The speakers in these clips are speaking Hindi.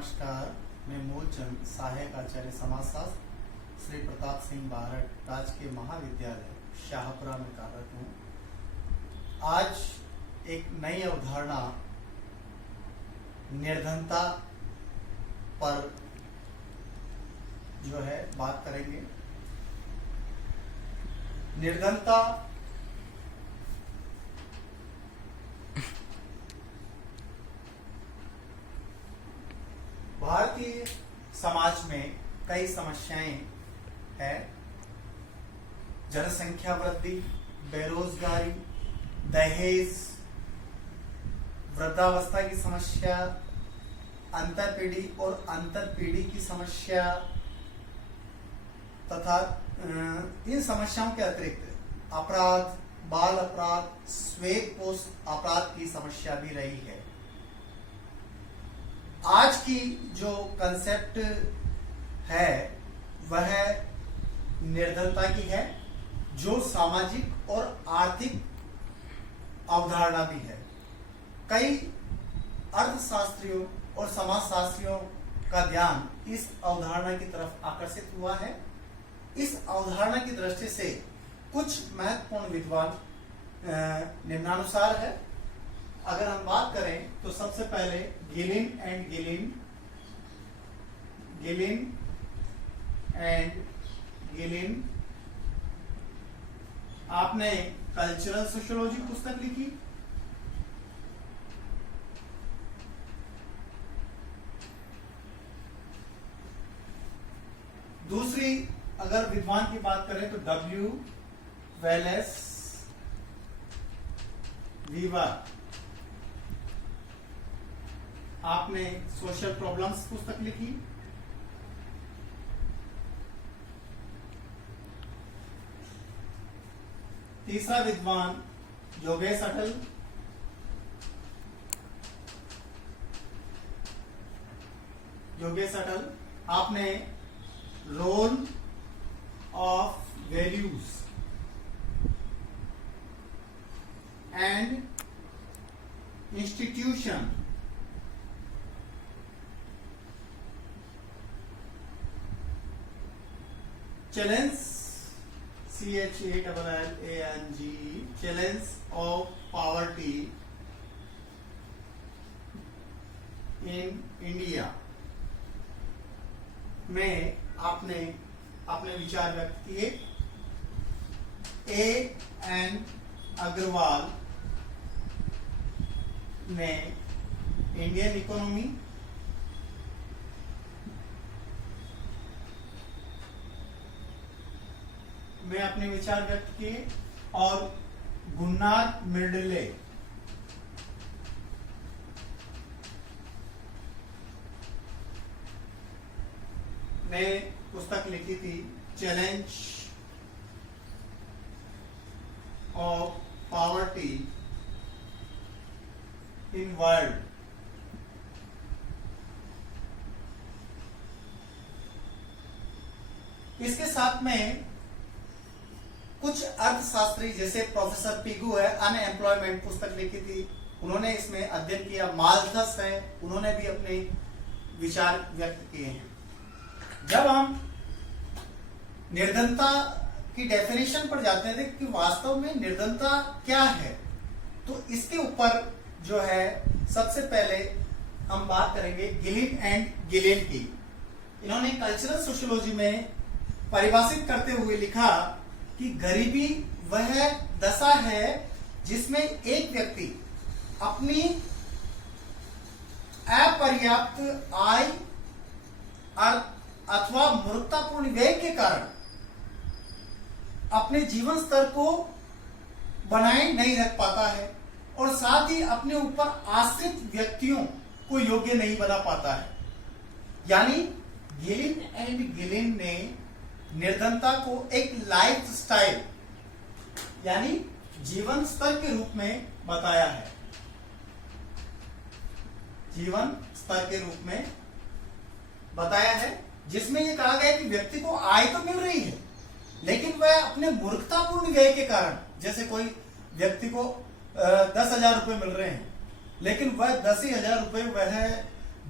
नमस्कार। मैं मूलचंद सहायक आचार्य समाजशास्त्र श्री प्रताप सिंह बारट राजकीय महाविद्यालय शाहपुरा में कार्यरत हूँ। आज एक नई अवधारणा निर्धनता पर जो है बात करेंगे। निर्धनता भारतीय समाज में कई समस्याएं हैं। जनसंख्या वृद्धि, बेरोजगारी, दहेज, वृद्धावस्था की समस्या, अंतरपीढ़ी और अंतरपीढ़ी की समस्या तथा इन समस्याओं के अतिरिक्त अपराध, बाल अपराध, श्वेत पोस्ट अपराध की समस्या भी रही है। आज की जो कंसेप्ट है वह निर्धनता की है, जो सामाजिक और आर्थिक अवधारणा भी है। कई अर्थशास्त्रियों और समाजशास्त्रियों का ध्यान इस अवधारणा की तरफ आकर्षित हुआ है। इस अवधारणा की दृष्टि से कुछ महत्वपूर्ण विद्वान निम्नानुसार है। अगर हम बात करें तो सबसे पहले गिलिन एंड गिलिन आपने कल्चरल सोशियोलॉजी पुस्तक लिखी। दूसरी अगर विद्वान की बात करें तो डब्ल्यू वेलेस वीवर आपने सोशल प्रॉब्लम्स पुस्तक लिखी। तीसरा विद्वान योगेश अटल, आपने role of values and institution challenge challenge of poverty in India में आपने अपने विचार व्यक्त किए। A.N. अग्रवाल ने इंडियन इकोनॉमी में अपने विचार व्यक्त किए और गुन्नार मिर्डले ने पुस्तक लिखी थी challenge of poverty in world. इसके साथ में कुछ अर्थशास्त्री जैसे प्रोफेसर पिगू है, अनएम्प्लॉयमेंट पुस्तक लिखी थी। उन्होंने इसमें अध्ययन किया। माल्थस है, उन्होंने भी अपने विचार व्यक्त किए हैं। जब हम निर्धनता की डेफिनेशन पर जाते हैं कि वास्तव में निर्धनता क्या है, तो इसके ऊपर जो है सबसे पहले हम बात करेंगे गिलिन एंड गिलिन की। इन्होंने कल्चरल सोशियोलॉजी में परिभाषित करते हुए लिखा कि गरीबी वह दशा है जिसमें एक व्यक्ति अपनी अपर्याप्त आय अथवा मूर्खतापूर्ण व्यय के कारण अपने जीवन स्तर को बनाए नहीं रख पाता है और साथ ही अपने ऊपर आश्रित व्यक्तियों को योग्य नहीं बना पाता है। यानी गिलिन एंड गिलिन ने निर्धनता को एक लाइफ स्टाइल यानी जीवन स्तर के रूप में बताया है। जीवन स्तर के रूप में बताया है, जिसमें यह कहा गया कि व्यक्ति को आय तो मिल रही है, लेकिन वह अपने मूर्खतापूर्ण व्यय के कारण, जैसे कोई व्यक्ति को 10,000 रुपए मिल रहे हैं, लेकिन वह 10,000 रुपए वह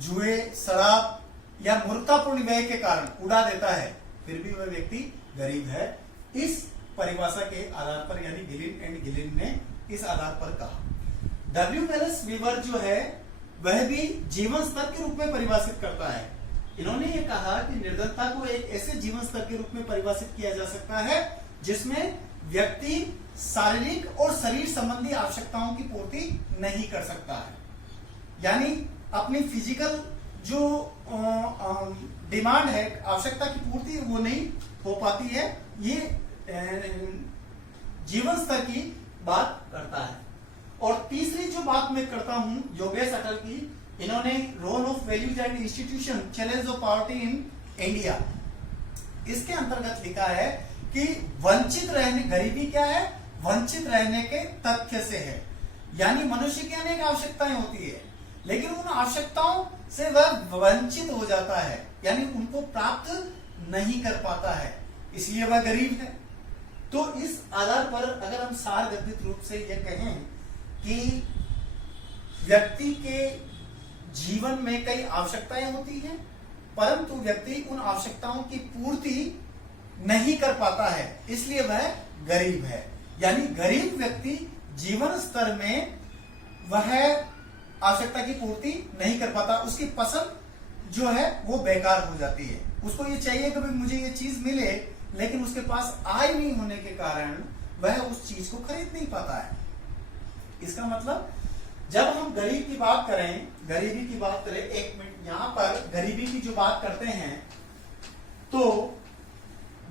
जुए, शराब या मूर्खतापूर्ण व्यय के कारण उड़ा देता है, फिर भी वह व्यक्ति गरीब है। इस परिभाषा के आधार पर, यानी गिलिन एंड गिलिन ने इस आधार पर कहा। डब्ल्यू वेलेस वीवर जो है वह भी जीवन स्तर के रूप में परिभाषित करता है। इन्होंने ये कहा कि निर्धनता को एक ऐसे जीवन स्तर के रूप में परिभाषित किया जा सकता है जिसमें व्यक्ति शारीरिक और शरीर संबंधी आवश्यकताओं की पूर्ति नहीं कर सकता है, यानी अपनी फिजिकल जो डिमांड है, आवश्यकता की पूर्ति, वो नहीं हो पाती है। ये जीवन स्तर की बात करता है। और तीसरी जो बात मैं करता हूं योगेश अटल की, इन्होंने role of values and institution challenge of poverty in India, इसके अंतर्गत लिखा है कि वंचित रहने, गरीबी क्या है, वंचित रहने के तथ्य से है। यानी मनुष्य की अनेक आवश्यकताएं होती है, लेकिन उन आवश्यकताओं से वह वंचित हो जाता है, यानी उनको प्राप्त नहीं कर पाता है, इसलिए वह गरीब है। तो इस आधार पर अगर हम सारगर्भित रूप से यह कहें कि व्यक्ति के जीवन में कई आवश्यकताएं होती हैं, परंतु व्यक्ति उन आवश्यकताओं की पूर्ति नहीं कर पाता है, इसलिए वह गरीब है। यानी गरीब व्यक्ति जीवन स्तर में वह आवश्यकता की पूर्ति नहीं कर पाता, उसकी पसंद जो है वो बेकार हो जाती है। उसको ये चाहिए कि मुझे ये चीज मिले, लेकिन उसके पास आय नहीं होने के कारण वह उस चीज को खरीद नहीं पाता है। इसका मतलब जब हम गरीब की बात करें, गरीबी की बात करें, एक मिनट, यहां पर गरीबी की जो बात करते हैं तो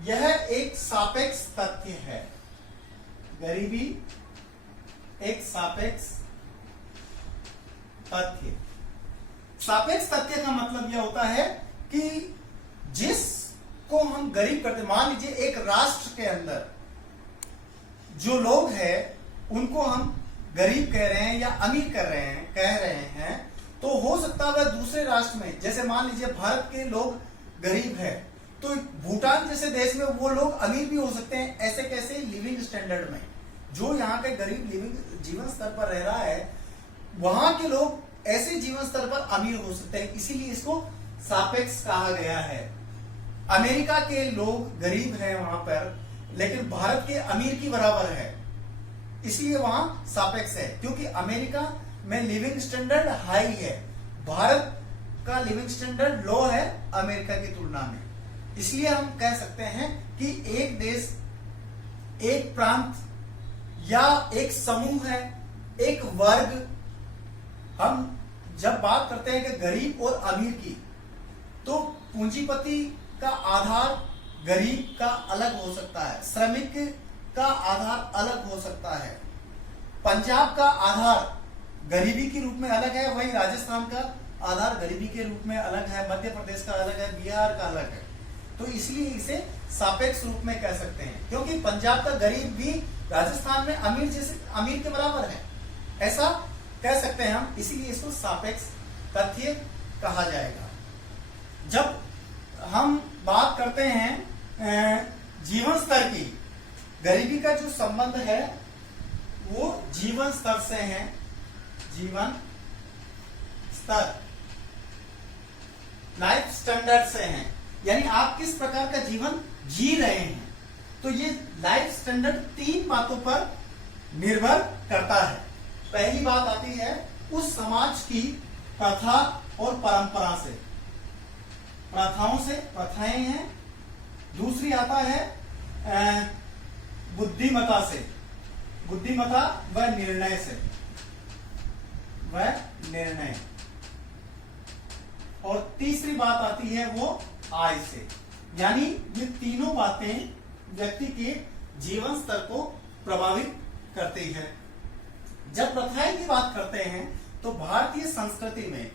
यह एक सापेक्ष तथ्य है। गरीबी एक सापेक्ष तथ्य। सापेक्ष तथ्य का मतलब यह होता है कि जिसको हम गरीब करते, मान लीजिए एक राष्ट्र के अंदर जो लोग हैं उनको हम गरीब कह रहे हैं या अमीर कह रहे हैं, तो हो सकता है वह दूसरे राष्ट्र में, जैसे मान लीजिए भारत के लोग गरीब है, तो भूटान जैसे देश में वो लोग अमीर भी हो सकते हैं। ऐसे कैसे, लिविंग स्टैंडर्ड में, जो यहाँ के गरीब लिविंग जीवन स्तर पर रह रहा है, वहां के लोग ऐसे जीवन स्तर पर अमीर हो सकते हैं, इसीलिए इसको सापेक्ष कहा गया है। अमेरिका के लोग गरीब हैं वहां पर, लेकिन भारत के अमीर की बराबर है, इसलिए वहां सापेक्ष है, क्योंकि अमेरिका में लिविंग स्टैंडर्ड हाई है, भारत का लिविंग स्टैंडर्ड लो है अमेरिका की तुलना में। इसलिए हम कह सकते हैं कि एक देश, एक प्रांत या एक समूह है, एक वर्ग, हम जब बात करते हैं कि गरीब और अमीर की, तो पूंजीपति का आधार गरीब का अलग हो सकता है, श्रमिक का आधार अलग हो सकता है, पंजाब का आधार गरीबी के रूप में अलग है, वहीं राजस्थान का आधार गरीबी के रूप में अलग है, मध्य प्रदेश का अलग है, बिहार का अलग है। तो इसलिए इसे सापेक्ष रूप में कह सकते हैं, क्योंकि पंजाब का गरीब भी राजस्थान में अमीर के बराबर है, ऐसा कह सकते हैं हम, इसीलिए इसको सापेक्ष तथ्य कहा जाएगा। जब हम बात करते हैं जीवन स्तर की, गरीबी का जो संबंध है वो जीवन स्तर से है, जीवन स्तर, लाइफ स्टैंडर्ड से है, यानी आप किस प्रकार का जीवन जी रहे हैं। तो ये लाइफ स्टैंडर्ड 3 बातों पर निर्भर करता है। पहली बात आती है उस समाज की प्रथा और परंपरा से, प्रथाओं से, प्रथाएं हैं। दूसरी आता है बुद्धिमता से, बुद्धिमता व निर्णय से, वह निर्णय। और तीसरी बात आती है वो आय से, यानी ये तीनों बातें व्यक्ति के जीवन स्तर को प्रभावित करती है। जब प्रथाएं की बात करते हैं तो भारतीय संस्कृति में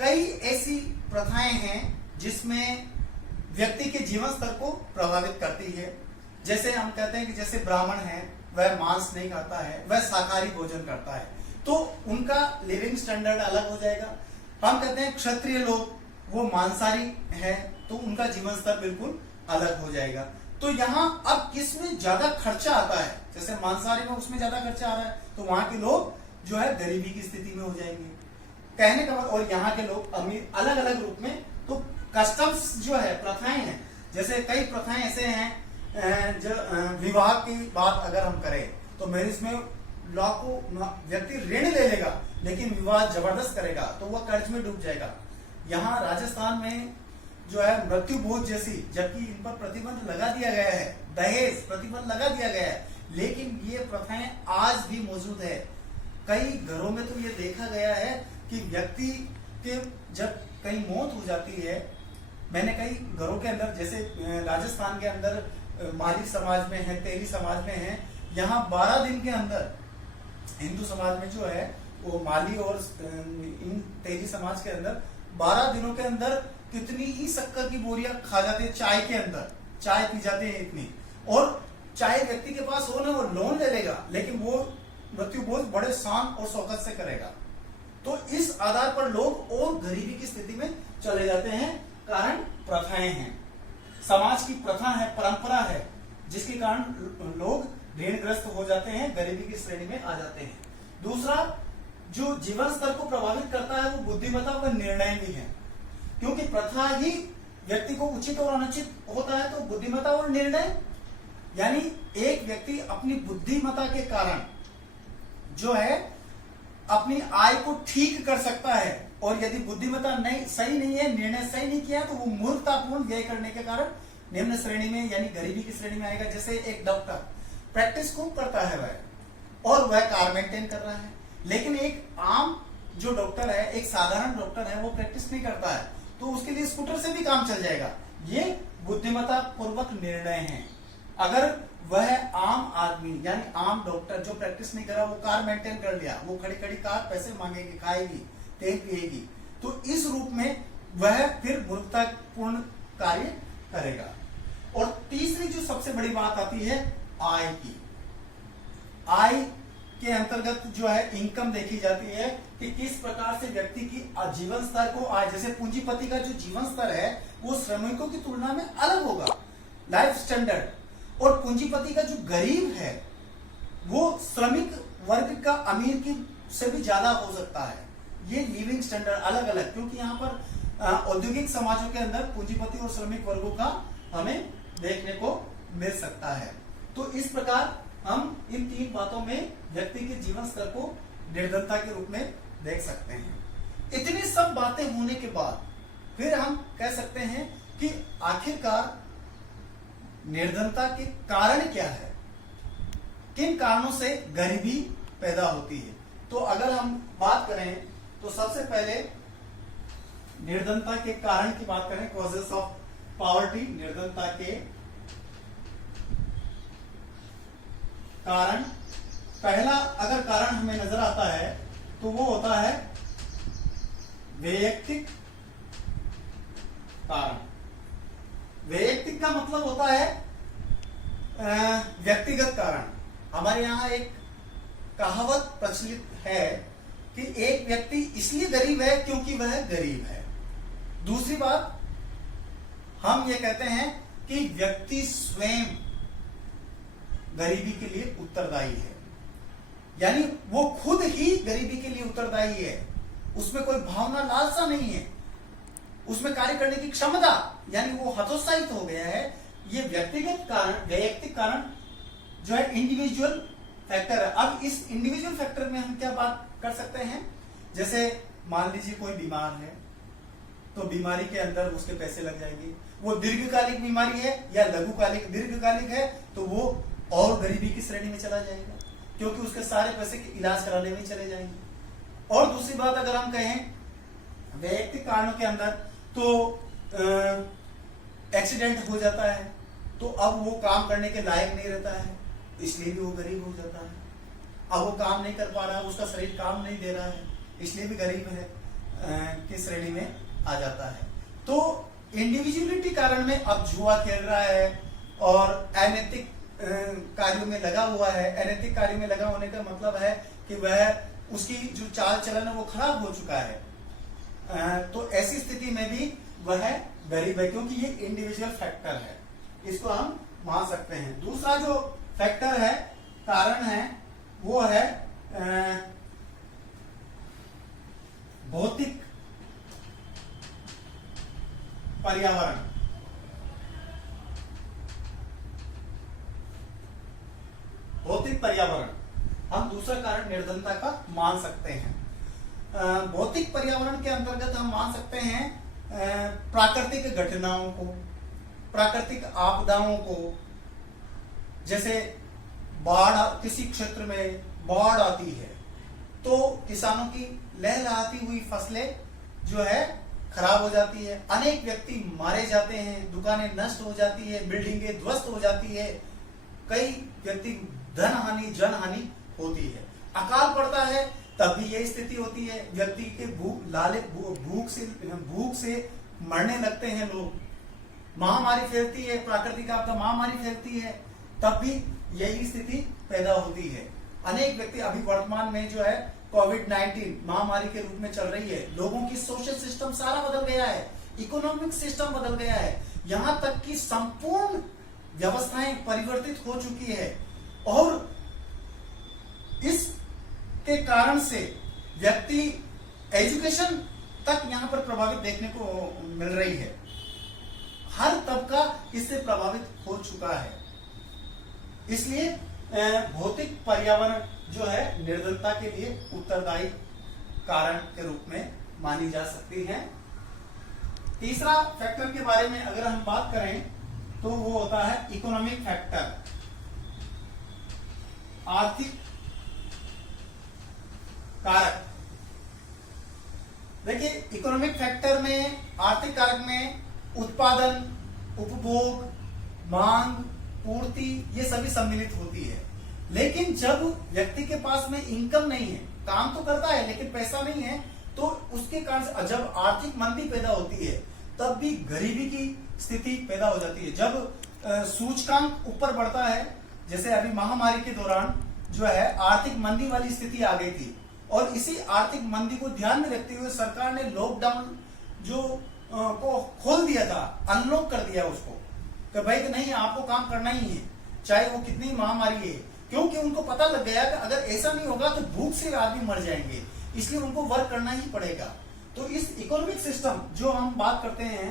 कई ऐसी प्रथाएं हैं जिसमें व्यक्ति के जीवन स्तर को प्रभावित करती है। जैसे हम कहते हैं कि जैसे ब्राह्मण है, वह मांस नहीं खाता है, वह शाकाहारी भोजन करता है, तो उनका लिविंग स्टैंडर्ड अलग हो जाएगा। हम कहते हैं क्षत्रिय लोग, वो मांसाहारी है, तो उनका जीवन स्तर बिल्कुल अलग हो जाएगा। तो यहाँ अब किसमें ज्यादा खर्चा आता है, जैसे मांसाहारी में उसमें ज्यादा खर्चा आ रहा है, तो वहां के लोग जो है गरीबी की स्थिति में हो जाएंगे। कहने का मतलब, और यहाँ के लोग अमीर अलग अलग रूप में। तो कस्टम्स जो है, प्रथाएं हैं, जैसे कई प्रथाएं ऐसे हैं जो विवाह की बात अगर हम करें तो मैरिज में लाखों व्यक्ति ऋण ले लेगा लेकिन विवाह जबरदस्त करेगा तो वह कर्ज में डूब जाएगा। यहाँ राजस्थान में जो है मृत्यु भोज जैसी, जबकि इन पर प्रतिबंध लगा दिया गया है, दहेज प्रतिबंध लगा दिया गया है, लेकिन ये प्रथाएं आज भी मौजूद है। कई घरों में तो ये देखा गया है कि व्यक्ति के जब कहीं मौत हो जाती है, मैंने कई घरों के अंदर, जैसे राजस्थान के अंदर माली समाज में है, तेली समाज में है, यहाँ 12 दिन के अंदर हिंदू समाज में जो है वो माली और इन तेली समाज के अंदर 12 दिनों के अंदर कितनी ही शक्कर की बोरियां खा जाते हैं, चाय के अंदर चाय पी जाते हैं इतनी, और चाहे व्यक्ति के पास हो ना, वो लोन ले लेगा लेकिन वो मृत्यु भोज बड़े शान और शौकत से करेगा। तो इस आधार पर लोग और गरीबी की स्थिति में चले जाते हैं, कारण प्रथाएं हैं, समाज की प्रथा है, परंपरा है, जिसके कारण लोग ऋणग्रस्त हो जाते हैं, गरीबी की श्रेणी में आ जाते हैं। दूसरा जो जीवन स्तर को प्रभावित करता है वो बुद्धिमत्ता व निर्णय भी है, क्योंकि प्रथा ही व्यक्ति को उचित और अनुचित होता है। तो बुद्धिमत्ता और निर्णय, यानी एक व्यक्ति अपनी बुद्धिमत्ता के कारण जो है अपनी आय को ठीक कर सकता है, और यदि बुद्धिमत्ता नहीं सही नहीं है, निर्णय सही नहीं किया, तो वो मूर्खतापूर्ण व्यय करने के कारण निम्न श्रेणी में यानी गरीबी की श्रेणी में आएगा। जैसे एक डॉक्टर प्रैक्टिस खूब करता है वह, और वह कार मेंटेन कर रहा है, लेकिन एक आम जो डॉक्टर है, एक साधारण डॉक्टर है, वो प्रैक्टिस नहीं करता है, तो उसके लिए स्कूटर से भी काम चल जाएगा। ये बुद्धिमत्ता पूर्वक निर्णय है। अगर वह आम आदमी यानी आम डॉक्टर जो प्रैक्टिस नहीं करा, वो कार मेंटेन कर लिया, वो खड़ी खड़ी कार पैसे मांगेगी, खाएगी, तेल पिएगी, तो इस रूप में वह फिर मूर्खतापूर्ण कार्य करेगा। और तीसरी जो सबसे बड़ी बात आती है आय की। आय के अंतर्गत जो है इनकम देखी जाती है कि किस प्रकार से व्यक्ति की जीवन स्तर को आय, जैसे पूंजीपति का जो जीवन स्तर है वो श्रमिकों की तुलना में अलग होगा, लाइफ स्टैंडर्ड, और पूंजीपति का जो गरीब है वो श्रमिक वर्ग का अमीर की से भी ज्यादा हो सकता है। ये लिविंग स्टैंडर्ड अलग अलग, क्योंकि यहाँ पर औद्योगिक समाजों के अंदर पूंजीपति और श्रमिक वर्गों का हमें देखने को मिल सकता है। तो इस प्रकार हम इन तीन बातों में व्यक्ति के जीवन स्तर को निर्धनता के रूप में देख सकते हैं। इतनी सब बातें होने के बाद फिर हम कह सकते हैं कि आखिरकार निर्धनता के कारण क्या है, किन कारणों से गरीबी पैदा होती है। तो अगर हम बात करें तो सबसे पहले निर्धनता के कारण की बात करें, कॉजेस ऑफ पॉवर्टी, निर्धनता के कारण। पहला अगर कारण हमें नजर आता है तो वो होता है वैयक्तिक कारण। वैयक्तिक का मतलब होता है व्यक्तिगत कारण। हमारे यहाँ एक कहावत प्रचलित है कि एक व्यक्ति इसलिए गरीब है क्योंकि वह गरीब है। दूसरी बात हम ये कहते हैं कि व्यक्ति स्वयं गरीबी के लिए उत्तरदायी है, यानी वो खुद ही गरीबी के लिए उत्तरदायी है, उसमें कोई भावना लालसा नहीं है, उसमें कार्य करने की क्षमता यानी वो हतोत्साहित हो गया है। ये व्यक्तिगत कारण, वैयक्तिक कारण जो है इंडिविजुअल फैक्टर है। अब इस इंडिविजुअल फैक्टर में हम क्या बात कर सकते हैं, जैसे मान लीजिए कोई बीमार है तो बीमारी के अंदर उसके पैसे लग जाएंगे, वो दीर्घकालिक बीमारी है या लघुकालिक, दीर्घकालिक है तो वो और गरीबी की श्रेणी में चला जाएगा क्योंकि उसके सारे पैसे के इलाज कराने में चले जाएंगे। और दूसरी बात अगर हम कहें वैयक्तिक कारणों के अंदर तो एक्सीडेंट हो जाता है तो अब वो काम करने के लायक नहीं रहता है, इसलिए भी वो गरीब हो जाता है। अब वो काम नहीं कर पा रहा है, उसका शरीर काम नहीं दे रहा है, इसलिए भी गरीब है की श्रेणी में आ जाता है। तो इंडिविजुअलिटी कारण में अब जुआ खेल रहा है और अनैतिक कार्यों में लगा हुआ है। अनैतिक कार्यों में लगा होने का मतलब है कि वह उसकी जो चाल चलन है वो खराब हो चुका है। तो ऐसी स्थिति में भी वह गरीब है क्योंकि ये इंडिविजुअल फैक्टर है, इसको हम मान सकते हैं। दूसरा जो फैक्टर है, कारण है, वो है भौतिक पर्यावरण, भौतिक पर्यावरण हम दूसरा कारण निर्धनता का मान सकते हैं। भौतिक पर्यावरण के अंतर्गत हम मान सकते हैं प्राकृतिक घटनाओं को, प्राकृतिक आपदाओं को, जैसे बाढ़, किसी क्षेत्र में बाढ़ आती है तो किसानों की लहलहाती हुई फसलें जो है खराब हो जाती है, अनेक व्यक्ति मारे जाते हैं, दुकानें नष्ट हो जाती है, बिल्डिंगें ध्वस्त हो जाती है, कई व्यक्ति धन हानि जन हानि होती है। अकाल पड़ता है तब भी यही स्थिति होती है, व्यक्ति के भूख से मरने लगते हैं लोग, महामारी फैलती है, प्राकृतिक आपदा महामारी फैलती है, तब भी यही स्थिति पैदा होती है। अनेक व्यक्ति अभी वर्तमान में जो है कोविड-19 महामारी के रूप में चल रही है, लोगों की सोशल सिस्टम सारा बदल गया है, इकोनॉमिक सिस्टम बदल गया है, यहां तक कि संपूर्ण व्यवस्थाएं परिवर्तित हो चुकी है और इसके कारण से व्यक्ति एजुकेशन तक यहां पर प्रभावित देखने को मिल रही है, हर तबका इससे प्रभावित हो चुका है। इसलिए भौतिक पर्यावरण जो है निर्धनता के लिए उत्तरदायी कारण के रूप में मानी जा सकती है। तीसरा फैक्टर के बारे में अगर हम बात करें तो वो होता है इकोनॉमिक फैक्टर, आर्थिक कारक। देखिए इकोनॉमिक फैक्टर में, आर्थिक कारक में उत्पादन, उपभोग, मांग, पूर्ति ये सभी सम्मिलित होती है। लेकिन जब व्यक्ति के पास में इनकम नहीं है, काम तो करता है लेकिन पैसा नहीं है, तो उसके कारण जब आर्थिक मंदी पैदा होती है तब भी गरीबी की स्थिति पैदा हो जाती है। जब सूचकांक ऊपर बढ़ता है, जैसे अभी महामारी के दौरान जो है आर्थिक मंदी वाली स्थिति आ गई थी और इसी आर्थिक मंदी को ध्यान में रखते हुए सरकार ने लॉकडाउन जो को खोल दिया था, अनलॉक कर दिया उसको कि भाई कि नहीं आपको काम करना ही है, चाहे वो कितनी महामारी है, क्योंकि उनको पता लग गया कि अगर ऐसा नहीं होगा तो भूख से आदमी मर जाएंगे, इसलिए उनको वर्क करना ही पड़ेगा। तो इस इकोनॉमिक सिस्टम जो हम बात करते हैं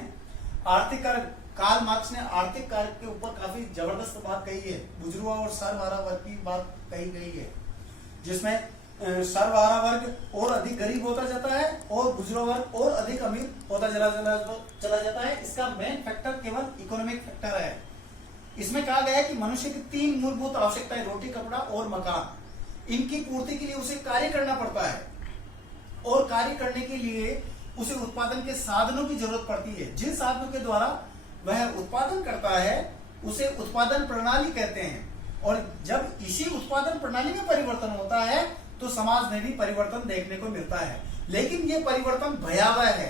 आर्थिक कारक, कार्ल मार्क्स ने आर्थिक कारक के ऊपर काफी जबरदस्त बात कही है, बुजुर्गों और सर्वहारा वर्ग की बात कही गई है, जिसमें सर्वहारा वर्ग और अधिक गरीब होता जाता है और बुजुर्ग वर्ग और अधिक अमीर होता चला जाता है। इसका मेन फैक्टर केवल इकोनॉमिक फैक्टर है। इसमें कहा गया है कि मनुष्य की 3 मूलभूत आवश्यकताएं, रोटी, कपड़ा और मकान, इनकी पूर्ति के लिए उसे कार्य करना पड़ता है और कार्य करने के लिए उसे उत्पादन के साधनों की जरूरत पड़ती है। जिन साधनों के द्वारा वह उत्पादन करता है उसे उत्पादन प्रणाली कहते हैं और जब इसी उत्पादन प्रणाली में परिवर्तन होता है तो समाज में भी परिवर्तन देखने को मिलता है। लेकिन ये परिवर्तन भयावह है,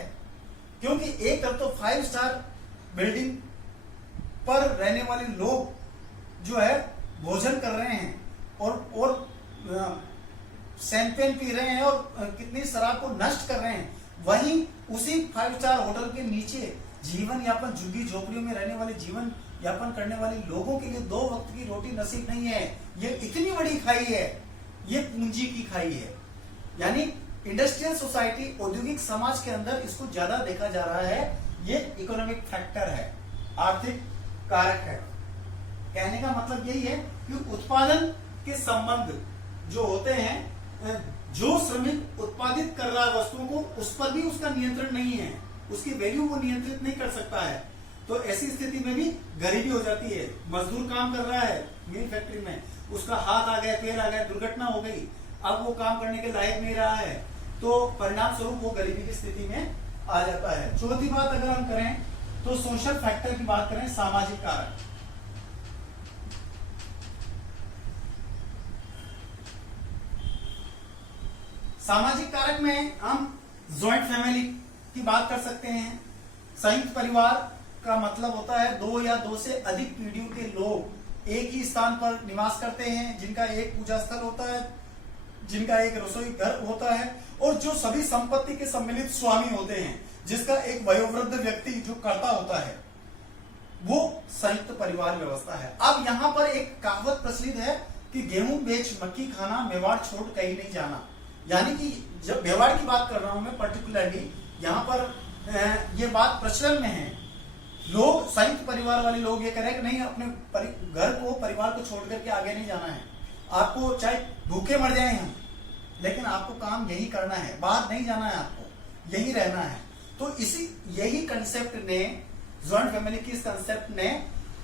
क्योंकto एक तरफ तो 5 स्टार बिल्डिंग पर रहने वाले लोग जो है भोजन कर रहे हैं और शैंपेन पी रहे हैं और कितनी शराब को नष्ट कर रहे हैं, वहीं उसी 5 स्टार होटल के नीचे जीवन यापन, झुग्गी झोपड़ियों में रहने वाले जीवन यापन करने वाले लोगों के लिए 2 वक्त की रोटी नसीब नहीं है। ये इतनी बड़ी खाई है, ये पूंजी की खाई है। यानी इंडस्ट्रियल सोसाइटी, औद्योगिक समाज के अंदर इसको ज्यादा देखा जा रहा है। ये इकोनॉमिक फैक्टर है, आर्थिक कारक है। कहने का मतलब यही है कि उत्पादन के संबंध जो होते हैं, जो श्रमिक उत्पादित कर रहा है वस्तुओं को, उस पर भी उसका नियंत्रण नहीं है, उसकी वैल्यू वो नियंत्रित नहीं कर सकता है। तो ऐसी स्थिति में भी गरीबी हो जाती है। मजदूर काम कर रहा है मिल फैक्ट्री में, उसका हाथ आ गया, पैर आ गया, दुर्घटना हो गई, अब वो काम करने के लायक नहीं रहा है, तो परिणाम स्वरूप वो गरीबी की स्थिति में आ जाता है। चौथी बात अगर हम करें तो सोशल फैक्टर की बात करें, सामाजिक कारक। सामाजिक कारक में हम जॉइंट फैमिली की बात कर सकते हैं। संयुक्त परिवार का मतलब होता है 2 या 2 से अधिक पीढ़ियों के लोग एक ही स्थान पर निवास करते हैं, जिनका एक पूजा स्थल होता है, जिनका एक रसोई घर होता है और जो सभी संपत्ति के सम्मिलित स्वामी होते हैं, जिसका एक वयोवृद्ध व्यक्ति जो कर्ता होता है, वो संयुक्त परिवार व्यवस्था है। अब यहाँ पर एक कहावत प्रचलित है कि गेहूं बेच मक्की खाना, मेवाड़ छोड़ कहीं नहीं जाना। यानी कि जब व्यवहार की बात कर रहा हूं मैं पर्टिकुलरली, यहाँ पर ये बात प्रचलन में है। लोग, संयुक्त परिवार वाले लोग ये कह रहे हैं कि नहीं, अपने घर को, परिवार को छोड़ करके आगे नहीं जाना है। आपको चाहे भूखे मर जाए हम, लेकिन आपको काम यही करना है, बाहर नहीं जाना है, आपको यही रहना है। तो यही कंसेप्ट ने, जॉइंट फैमिली की इस कंसेप्ट ने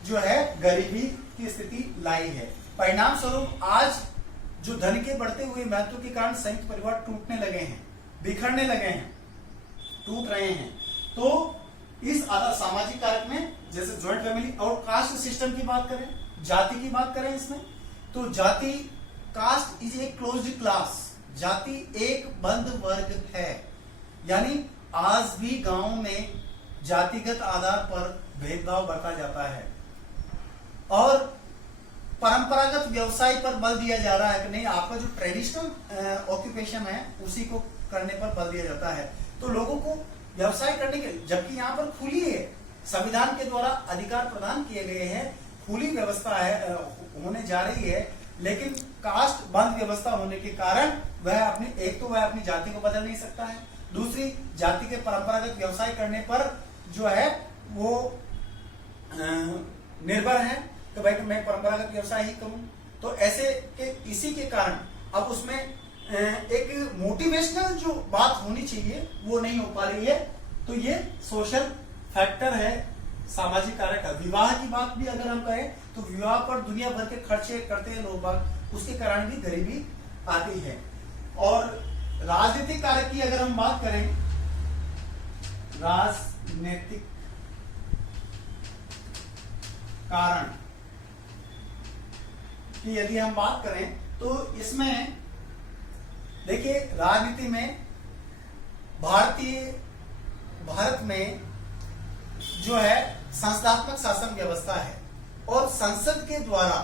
जो है गरीबी की स्थिति लाई है। परिणाम स्वरूप आज जो धन के बढ़ते हुए महत्व के कारण संयुक्त परिवार टूटने लगे हैं, बिखरने लगे हैं, टूट रहे हैं। तो इस सामाजिक कारक में, जैसे ज्वाइंट फैमिली और कास्ट सिस्टम की बात करें, जाति की बात करें इसमें, तो जाति, caste is a closed class, जाति एक बंद वर्ग है। यानी आज भी गांव में जातिगत आधार पर भेदभाव बरता जाता है और परंपरागत व्यवसाय पर बल दिया जा रहा है कि नहीं, आपका जो ट्रेडिशनल ऑक्यूपेशन है उसी को करने पर बल दिया जाता है। तो लोगों को व्यवसाय करने के, जबकि यहाँ पर खुली है, संविधान के द्वारा अधिकार प्रदान किए गए हैं, खुली व्यवस्था है, होने जा रही है, लेकिन कास्ट बंद व्यवस्था होने के कारण वह अपनी जाति को बदल नहीं सकता है, दूसरी जाति के परंपरागत व्यवसाय करने पर जो है वो निर्भर है कि भाई मैं परंपरागत व्यवसाय ही करूं। तो ऐसे के इसी के कारण अब उसमें एक मोटिवेशनल जो बात होनी चाहिए वो नहीं हो पा रही है। तो ये सोशल फैक्टर है, सामाजिक कारक है। विवाह की बात भी अगर हम कहें तो विवाह पर दुनिया भर के खर्चे करते हैं लोग बाग, उसके कारण भी गरीबी आती है। और राजनीतिक कारक की अगर हम बात करें, राजनीतिक कारण की यदि हम बात करें तो इसमें देखिए, राजनीति में भारत में जो है संस्थात्मक शासन व्यवस्था है और संसद के द्वारा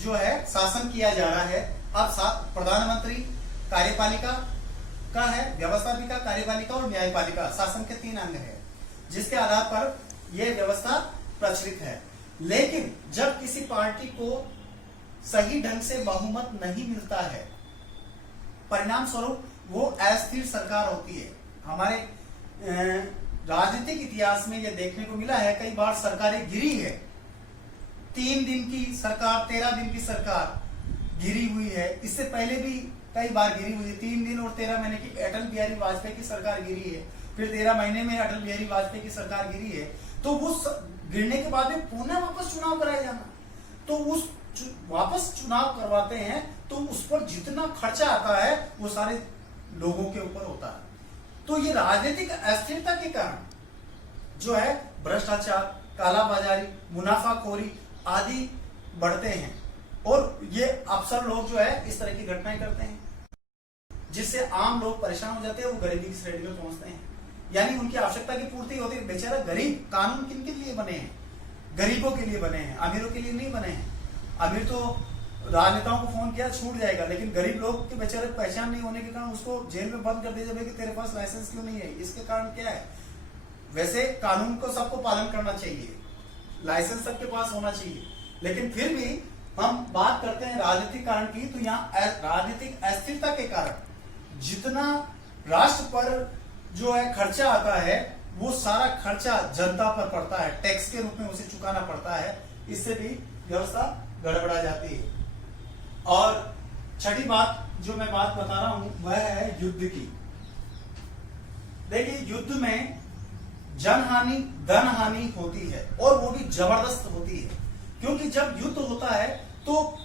जो है शासन किया जा रहा है। अब प्रधानमंत्री कार्यपालिका का है, व्यवस्थापिका, कार्यपालिका और न्यायपालिका, शासन के 3 अंग है जिसके आधार पर यह व्यवस्था प्रचलित है। लेकिन जब किसी पार्टी को सही ढंग से बहुमत नहीं मिलता है, परिणाम स्वरूप वो अस्थिर सरकार होती है। हमारे राजनीतिक इतिहास में यह देखने को मिला है, कई बार सरकारें गिरी है, 3 दिन की सरकार, 13 दिन की सरकार गिरी हुई है। इससे पहले भी कई बार गिरी हुई है, 3 दिन और 13 महीने की अटल बिहारी वाजपेयी की सरकार गिरी है, फिर 13 महीने में अटल बिहारी वाजपेयी की सरकार गिरी है। तो वो गिरने के बाद में पुनः वापस चुनाव कराया जाना, तो उस वापस चुनाव करवाते हैं तो उस पर जितना खर्चा आता है वो सारे लोगों के ऊपर होता है। तो ये राजनीतिक अस्थिरता के कारण जो है भ्रष्टाचार, कालाबाजारी, मुनाफाखोरी आदि बढ़ते हैं और ये अफसर लोग जो है इस तरह की घटनाएं करते हैं जिससे आम लोग परेशान हो जाते हैं, वो गरीबी की श्रेणी में पहुंचते हैं। यानी उनकी आवश्यकता की पूर्ति होती है। बेचारा गरीब, कानून किन के लिए बने हैं? गरीबों के लिए बने हैं, अमीरों के लिए नहीं बने हैं। अमीर तो राजनेताओं को फोन किया छूट जाएगा, लेकिन गरीब लोग के बेचारे पहचान नहीं होने के कारण उसको जेल में बंद कर दिया जाए कि तेरे पास लाइसेंस क्यों नहीं है। इसके कारण क्या है? वैसे कानून को सबको पालन करना चाहिए, लाइसेंस सबके पास होना चाहिए, लेकिन फिर भी हम बात करते हैं राजनीतिक कारण की, तो यहाँ राजनीतिक अस्थिरता के कारण जितना राष्ट्र पर जो है खर्चा आता है वो सारा खर्चा जनता पर पड़ता है, टैक्स के रूप में उसे चुकाना पड़ता है। इससे भी व्यवस्था गड़बड़ा जाती है। और छठी बात जो मैं बात बता रहा हूं वह है युद्ध की। देखिए, युद्ध में जनहानि, धन हानि होती है और वो भी जबरदस्त होती है, क्योंकि जब युद्ध होता है तो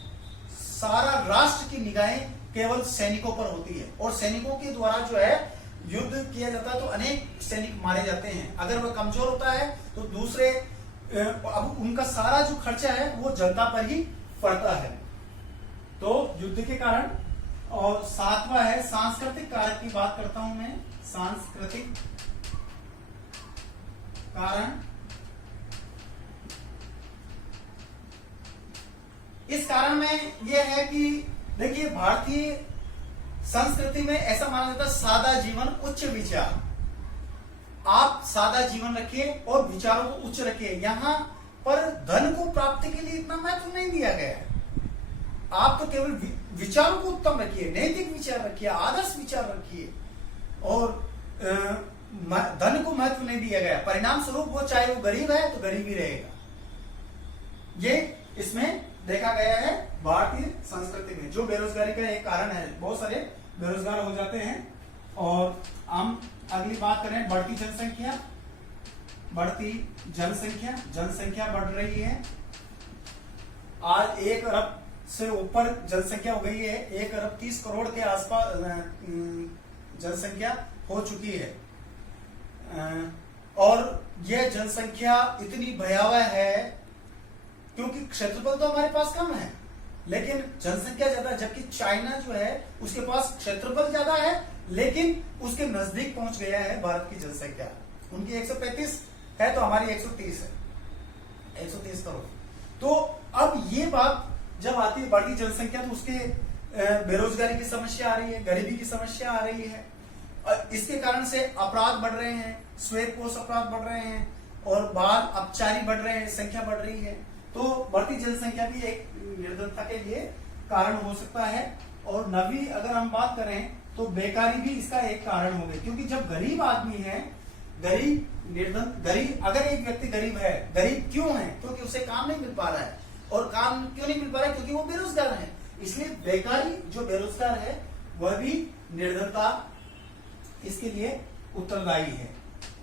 सारा राष्ट्र की निगाहें केवल सैनिकों पर होती है और सैनिकों के द्वारा जो है युद्ध किया जाता है तो अनेक सैनिक मारे जाते हैं। अगर वह कमजोर होता है तो दूसरे, अब उनका सारा जो खर्चा है वो जनता पर ही पड़ता है। तो युद्ध के कारण। और 7वां है सांस्कृतिक कारक की बात करता हूं मैं। सांस्कृतिक कारण, इस कारण में यह है कि देखिए, भारतीय संस्कृति में ऐसा माना जाता है सादा जीवन उच्च विचार। आप सादा जीवन रखिए और विचारों को उच्च रखिए। यहाँ पर धन को प्राप्ति के लिए इतना महत्व नहीं दिया गया है। आप तो केवल विचारों को उत्तम रखिए, नैतिक विचार रखिए, आदर्श विचार रखिए, और धन को महत्व नहीं दिया गया। परिणाम स्वरूप वो चाहे वो गरीब है तो गरीब ही रहेगा। ये इसमें देखा गया है भारतीय संस्कृति में, जो बेरोजगारी का एक कारण है। बहुत सारे बेरोजगार हो जाते हैं। और हम अगली बात करें, बढ़ती जनसंख्या। बढ़ती जनसंख्या बढ़ रही है। आज 1 अरब से ऊपर जनसंख्या हो गई है। 1 अरब 30 करोड़ के आसपास जनसंख्या हो चुकी है। और यह जनसंख्या इतनी भयावह है क्योंकि क्षेत्रफल तो हमारे पास कम है लेकिन जनसंख्या ज्यादा है। जबकि चाइना जो है उसके पास क्षेत्रफल ज्यादा है लेकिन उसके नजदीक पहुंच गया है भारत की जनसंख्या। उनकी 135 है तो हमारी 130 है, 130 करोड़। तो अब ये बात जब आती है बढ़ती जनसंख्या तो उसके बेरोजगारी की समस्या आ रही है, गरीबी की समस्या आ रही है। इसके कारण से अपराध बढ़ रहे हैं, श्वेतपोश अपराध बढ़ रहे हैं और बाल अपचारी बढ़ रहे हैं, संख्या बढ़ रही है। तो बढ़ती जनसंख्या भी एक निर्धनता के लिए कारण हो सकता है। और नवी अगर हम बात करें तो बेकारी भी इसका एक कारण हो गई, क्योंकि जब गरीब आदमी है, गरीब अगर एक व्यक्ति गरीब है, गरीब क्यों है? क्योंकि उसे काम नहीं मिल पा रहा है। और काम क्यों नहीं मिल पा रहा है? क्योंकि वो बेरोजगार है। इसलिए बेकारी, जो बेरोजगार है, वह भी निर्धनता इसके लिए उत्तरदायी है।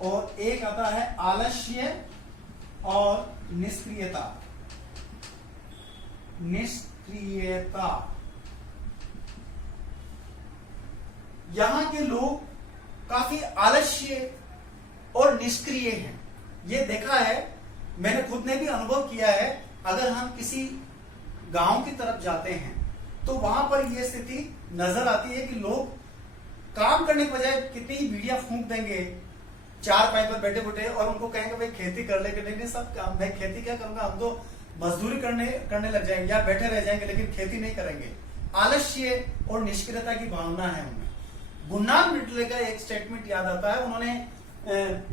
और एक आता है आलस्य और निष्क्रियता। यहां के लोग काफी आलस्य और निष्क्रिय हैं। ये देखा है, मैंने खुद ने भी अनुभव किया है। अगर हम किसी गांव की तरफ जाते हैं तो वहां पर यह स्थिति नजर आती है कि लोग काम करने के बजाय कितनी बीड़ियां फूंक देंगे चारपाई पर बैठे बैठे और उनको कहेंगे भाई खेती कर ले। नहीं, सब काम, मैं खेती क्या करूंगा, हम तो मजदूरी करने लग जाएंगे या बैठे रह जाएंगे लेकिन खेती नहीं करेंगे। आलस्य और निष्क्रियता की भावना है उनमें। गुन्नार मिडले का एक स्टेटमेंट याद आता है। उन्होंने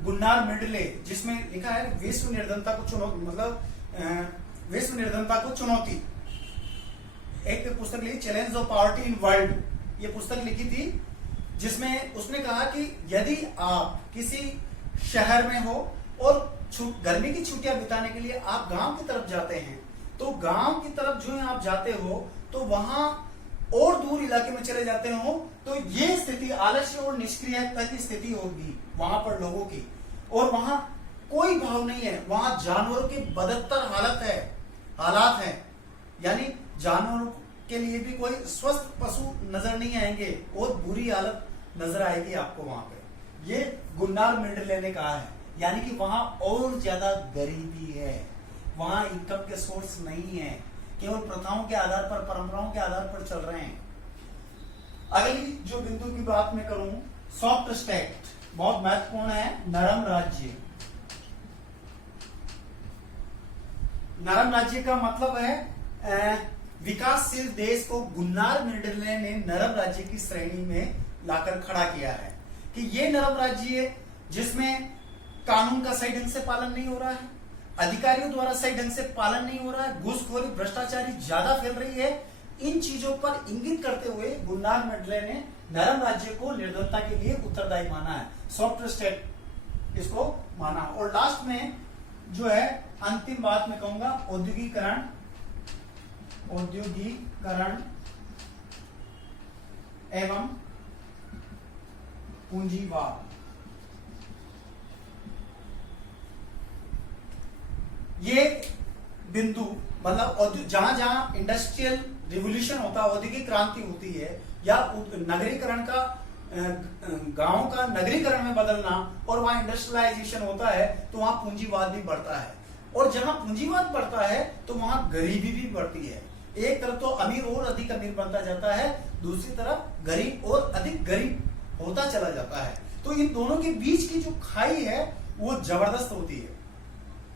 गुन्नार मिडले, जिसमें लिखा है विश्व निर्धनता को चुनौती, मतलब विश्व निर्धनता को चुनौती, एक पुस्तक लिखी, challenge of poverty in world, ये पुस्तक लिखी थी, जिसमें उसने कहा कि यदि आप किसी शहर में हो और गर्मी की छुट्टियां बिताने के लिए आप गांव की तरफ जाते हैं, तो गांव की तरफ जो आप जाते हो तो वहां और दूर इलाके में चले जाते हो तो ये स्थिति आलस्य और निष्क्रियता की स्थिति होगी वहां पर लोगों की। और वहां कोई भाव नहीं है, वहां जानवरों की बदतर हालात है। यानी जानवरों के लिए भी कोई स्वस्थ पशु नजर नहीं आएंगे, बहुत बुरी हालत नजर आएगी आपको वहां पे। ये गुन्नार मिडले ने कहा है। यानी कि वहां और ज्यादा गरीबी है, वहां इनकम के सोर्स नहीं है, केवल प्रथाओं के आधार पर, परंपराओं के आधार पर चल रहे हैं। अगली जो बिंदु की बात मैं करूं, सॉफ्ट स्टेट, बहुत महत्वपूर्ण है। नरम राज्य। नरम राज्य का मतलब है विकासशील देश को गुन्नार मिडले ने नरम राज्य की श्रेणी में लाकर खड़ा किया है कि ये नरम राज्य है जिसमें कानून का सही ढंग से पालन नहीं हो रहा है, अधिकारियों द्वारा सही ढंग से पालन नहीं हो रहा है, घूसखोरी, भ्रष्टाचारी ज्यादा फैल रही है। इन चीजों पर इंगित करते हुए गुन्नार मिडले ने नरम राज्य को निर्धनता के लिए उत्तरदायी माना है, सॉफ्ट स्टेट इसको माना। और लास्ट में जो है अंतिम बात मैं कहूंगा, औद्योगिकरण एवं पूंजीवाद। ये बिंदु मतलब जहां जहां इंडस्ट्रियल रिवोल्यूशन होता है, औद्योगिक क्रांति होती है, या नगरीकरण का, गांव का नगरीकरण में बदलना और वहां इंडस्ट्रियलाइजेशन होता है, तो वहां पूंजीवाद भी बढ़ता है। और जहां पूंजीवाद बढ़ता है तो वहां गरीबी भी बढ़ती है। एक तरफ तो अमीर और अधिक अमीर बनता जाता है, दूसरी तरफ गरीब और अधिक गरीब होता चला जाता है। तो इन दोनों के बीच की जो खाई है वो जबरदस्त होती है।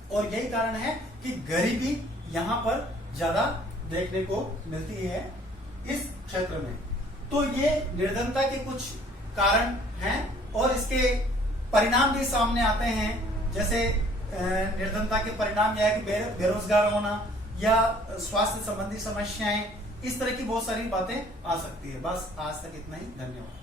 और यही कारण है कि गरीबी यहां पर ज्यादा देखने को मिलती है इस क्षेत्र में। तो ये निर्धनता के कुछ कारण हैं और इसके परिणाम भी सामने आते हैं। जैसे निर्धनता के परिणाम यह है कि बेरोजगार होना या स्वास्थ्य संबंधी समस्याएं इस तरह की बहुत सारी बातें आ सकती है। बस आज तक इतना ही, धन्यवाद।